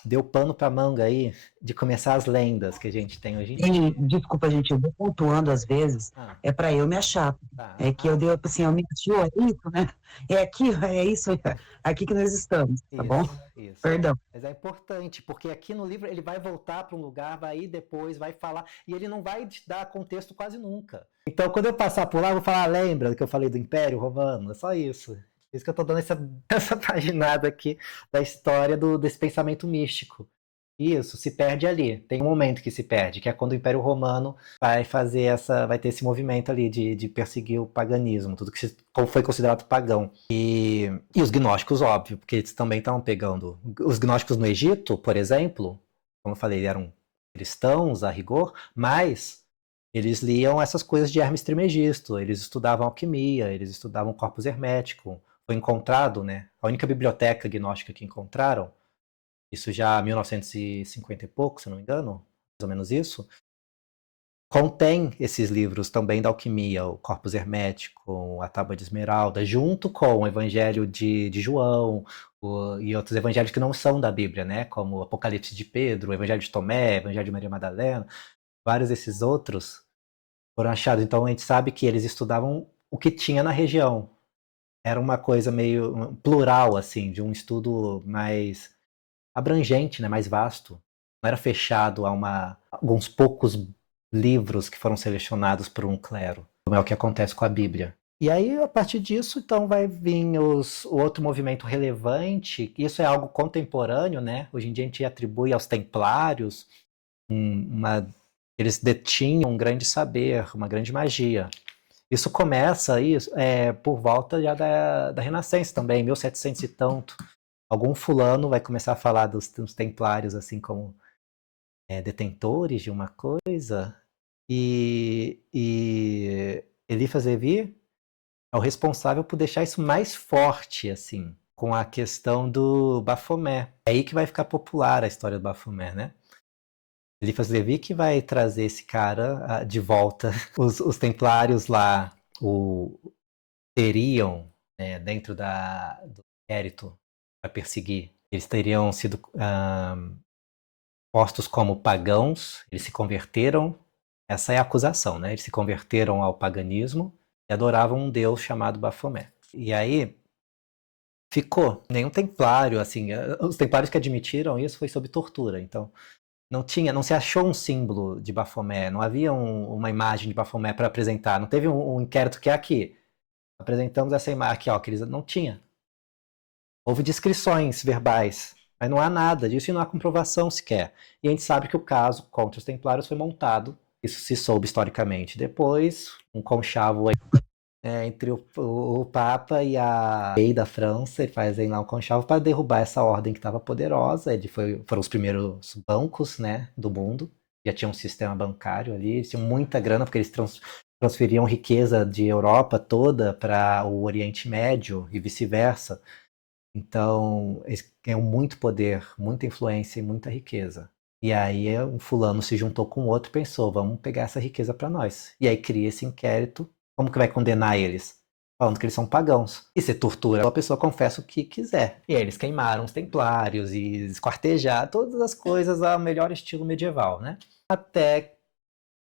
deu pano para manga aí de começar as lendas que a gente tem hoje em dia. Desculpa, gente, eu vou pontuando às vezes, é para eu me achar. Tá. É que eu dei assim, eu me achou, é isso, né? É aqui, é isso, aqui que nós estamos, tá bom? Isso. Perdão. Mas é importante, porque aqui no livro ele vai voltar para um lugar, vai ir depois, vai falar, e ele não vai te dar contexto quase nunca. Então, quando eu passar por lá, eu vou falar, lembra que eu falei do Império Romano? É só isso. Por isso que eu tô dando essa paginada aqui da história desse pensamento místico. Isso, se perde ali. Tem um momento que se perde, que é quando o Império Romano vai ter esse movimento ali de perseguir o paganismo, tudo que foi considerado pagão. E os gnósticos, óbvio, porque eles também estavam pegando. Os gnósticos no Egito, por exemplo, como eu falei, eram cristãos a rigor, mas eles liam essas coisas de Hermes Trismegisto, eles estudavam alquimia, eles estudavam corpus hermético. Foi encontrado, né? A única biblioteca gnóstica que encontraram, isso já 1950 e pouco, se não me engano, mais ou menos isso, contém esses livros também da alquimia, o Corpus Hermético, a Tábua de Esmeralda, junto com o Evangelho de João e outros evangelhos que não são da Bíblia, né? Como o Apocalipse de Pedro, o Evangelho de Tomé, o Evangelho de Maria Madalena, vários desses outros foram achados. Então a gente sabe que eles estudavam o que tinha na região. Era uma coisa meio plural, assim, de um estudo mais abrangente, né, mais vasto. Não era fechado a alguns poucos livros que foram selecionados por um clero, como é o que acontece com a Bíblia. E aí, a partir disso, então, vai vir o outro movimento relevante. Isso é algo contemporâneo, né? Hoje em dia a gente atribui aos templários eles detinham um grande saber, uma grande magia. Isso começa aí, por volta já da Renascença também, 1700 e tanto. Algum fulano vai começar a falar dos templários assim como detentores de uma coisa, e Eliphas Levi é o responsável por deixar isso mais forte, assim, com a questão do Bafomé. É aí que vai ficar popular a história do Bafomé, né? Eliphas Levi que vai trazer esse cara de volta. Os templários lá teriam, né, dentro do inquérito para perseguir, eles teriam sido postos como pagãos, eles se converteram, essa é a acusação, né? Eles se converteram ao paganismo e adoravam um deus chamado Bafomé. E aí ficou, nenhum templário, assim, os templários que admitiram isso foi sob tortura, então não se achou um símbolo de Bafomé, não havia uma imagem de Bafomé para apresentar, não teve um inquérito que é aqui, apresentamos essa imagem aqui, ó, que eles não tinha. Houve descrições verbais, mas não há nada disso e não há comprovação sequer. E a gente sabe que o caso contra os templários foi montado, isso se soube historicamente. Depois, um conchavo entre o Papa e a rei da França, eles fazem lá um conchavo para derrubar essa ordem que estava poderosa. Foram os primeiros bancos, né, do mundo, já tinha um sistema bancário ali, eles tinham muita grana porque eles transferiam riqueza de Europa toda para o Oriente Médio e vice-versa. Então, eles ganham muito poder, muita influência e muita riqueza. E aí um fulano se juntou com outro e pensou, vamos pegar essa riqueza para nós. E aí cria esse inquérito. Como que vai condenar eles? Falando que eles são pagãos. E se tortura, a pessoa confessa o que quiser. E aí eles queimaram os templários e esquartejaram todas as coisas ao melhor estilo medieval, né? Até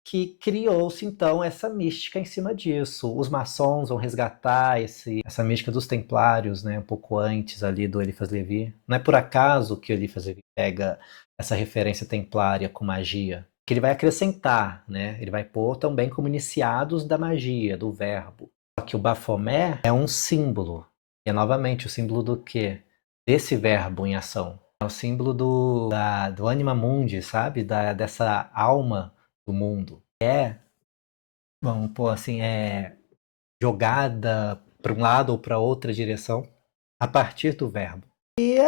que criou-se, então, essa mística em cima disso. Os maçons vão resgatar essa mística dos templários, né, um pouco antes ali do Eliphas Levi. Não é por acaso que o Eliphas Levi pega essa referência templária com magia, que ele vai acrescentar, né? Ele vai pôr também como iniciados da magia, do verbo. Só que o Baphomet é um símbolo. E é novamente o símbolo do quê? Desse verbo em ação. É o símbolo do anima mundi, sabe? Dessa alma do mundo. Vamos pôr assim, jogada para um lado ou para outra direção a partir do verbo. E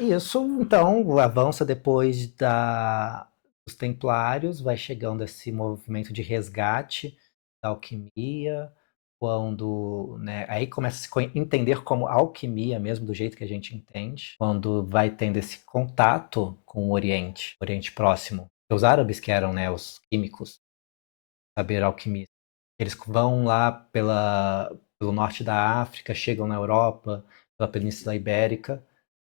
isso, então, avança depois dos Templários, vai chegando esse movimento de resgate da alquimia, quando, né, aí começa a se entender como alquimia mesmo, do jeito que a gente entende, quando vai tendo esse contato com o Oriente Próximo. Os árabes que eram, né, os químicos, saber alquimista. Eles vão lá pelo norte da África, chegam na Europa, pela Península Ibérica,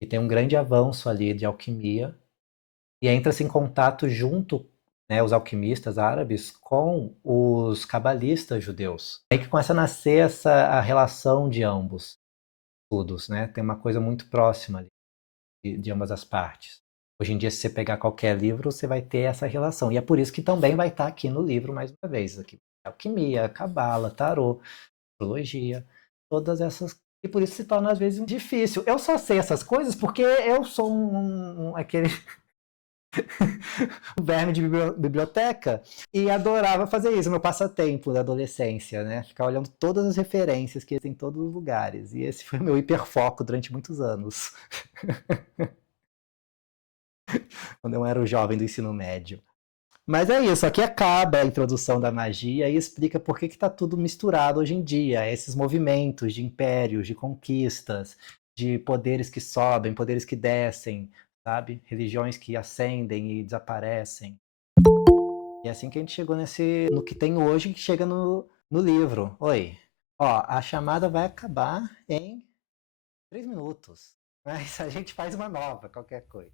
e tem um grande avanço ali de alquimia, e entra-se em contato junto, né, os alquimistas árabes com os cabalistas judeus. Aí que começa a nascer a relação de ambos estudos, né? Tem uma coisa muito próxima ali de ambas as partes. Hoje em dia, se você pegar qualquer livro, você vai ter essa relação. E é por isso que também vai estar aqui no livro, mais uma vez. Aqui, alquimia, cabala, tarô, astrologia, todas essas. E por isso se torna, às vezes, difícil. Eu só sei essas coisas porque eu sou aquele verme de biblioteca e adorava fazer isso, meu passatempo da adolescência, né? Ficar olhando todas as referências que tem em todos os lugares. E esse foi o meu hiperfoco durante muitos anos. Quando eu era o jovem do ensino médio. Mas é isso, aqui acaba a introdução da magia e explica por que está tudo misturado hoje em dia. Esses movimentos de impérios, de conquistas, de poderes que sobem, poderes que descem, sabe? Religiões que ascendem e desaparecem. E é assim que a gente chegou no que tem hoje, que chega no livro. Oi, ó, a chamada vai acabar em 3 minutos. Mas a gente faz uma nova, qualquer coisa.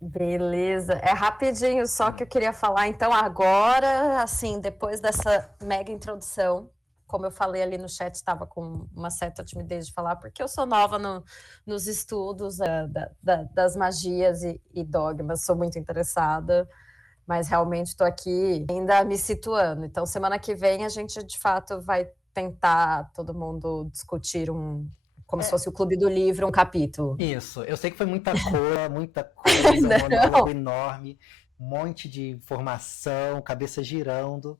Beleza, é rapidinho só que eu queria falar, então agora, assim, depois dessa mega introdução, como eu falei ali no chat, estava com uma certa timidez de falar, porque eu sou nova nos estudos das magias e dogmas, sou muito interessada, mas realmente estou aqui ainda me situando, então semana que vem a gente de fato vai tentar todo mundo discutir como se fosse o Clube do Livro, um capítulo. Isso, eu sei que foi muita coisa, um monólogo enorme, um monte de informação, cabeça girando.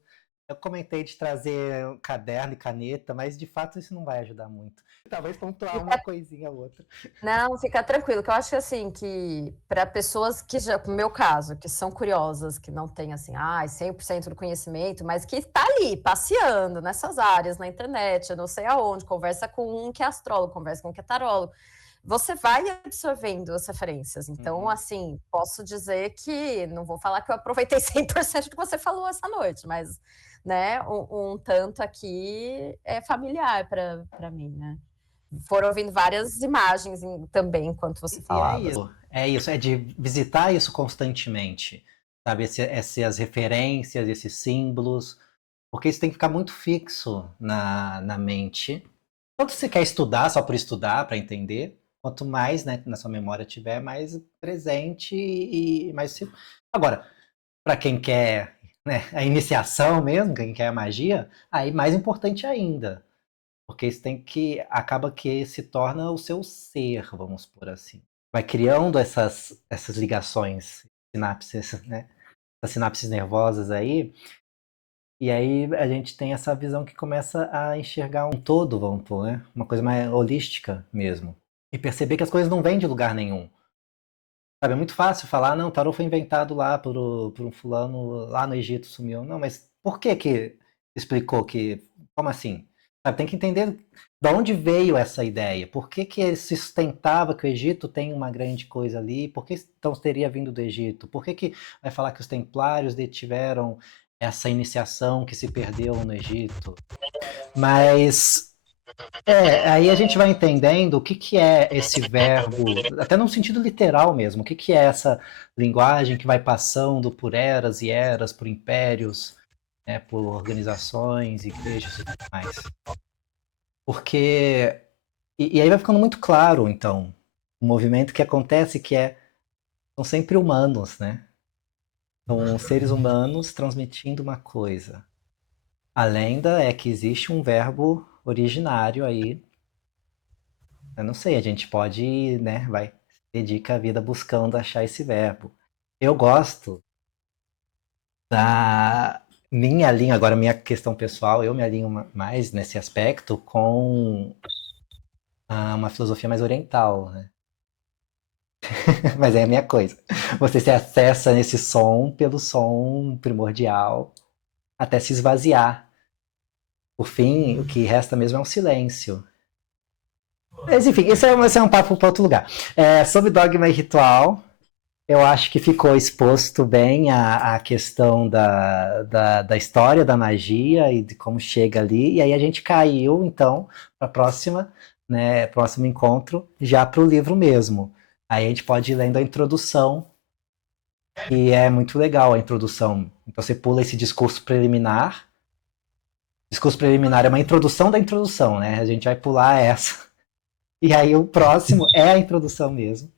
Eu comentei de trazer um caderno e caneta, mas de fato isso não vai ajudar muito. Talvez pontuar uma coisinha ou outra. Não, fica tranquilo, que eu acho que assim, que para pessoas que já, no meu caso, que são curiosas, que não têm assim, 100% do conhecimento, mas que está ali, passeando nessas áreas, na internet, eu não sei aonde, conversa com um que é astrólogo, conversa com um que é tarólogo, você vai absorvendo as referências. Então, assim, posso dizer que, não vou falar que eu aproveitei 100% do que você falou essa noite, mas, né, um tanto aqui é familiar para mim, né? Foram ouvindo várias imagens também enquanto você falava. É isso, é de visitar isso constantemente, sabe? Essas referências, esses símbolos, porque isso tem que ficar muito fixo na mente. Quando você quer estudar só por estudar, para entender, quanto mais, né, na sua memória tiver, mais presente e mais... Agora, para quem quer, né, a iniciação mesmo, quem quer a magia, aí mais importante ainda. Porque isso acaba que se torna o seu ser, vamos por assim. Vai criando essas ligações, sinapses, né? Essas sinapses nervosas aí. E aí a gente tem essa visão que começa a enxergar um todo, vamos por, né? Uma coisa mais holística mesmo. E perceber que as coisas não vêm de lugar nenhum. Sabe, é muito fácil falar, não, o tarô foi inventado lá por um fulano lá no Egito, sumiu. Não, mas por que explicou que... Como assim? Sabe, tem que entender de onde veio essa ideia. Por que ele sustentava que o Egito tem uma grande coisa ali? Por que então teria vindo do Egito? Por que vai falar que os templários detiveram essa iniciação que se perdeu no Egito? Mas aí a gente vai entendendo o que é esse verbo, até num sentido literal mesmo, o que é essa linguagem que vai passando por eras e eras, por impérios, né, por organizações, igrejas e tudo mais. Porque. E aí vai ficando muito claro, então, o movimento que acontece são sempre humanos, né? São seres humanos transmitindo uma coisa. A lenda é que existe um verbo originário aí. Eu não sei, a gente pode, né, dedica a vida buscando achar esse verbo. Eu gosto da minha linha, agora minha questão pessoal, eu me alinho mais nesse aspecto com uma filosofia mais oriental, né? Mas é a minha coisa. Você se acessa nesse som pelo som primordial até se esvaziar. Por fim, o que resta mesmo é um silêncio. Mas enfim, esse é um papo para outro lugar. Sobre dogma e ritual, eu acho que ficou exposto bem a questão da história da magia e de como chega ali. E aí a gente caiu, então, para a próxima, né, próximo encontro, já para o livro mesmo. Aí a gente pode ir lendo a introdução, e é muito legal a introdução. Então você pula esse discurso preliminar. Discurso preliminar é uma introdução da introdução, né? A gente vai pular essa. E aí o próximo é a introdução mesmo.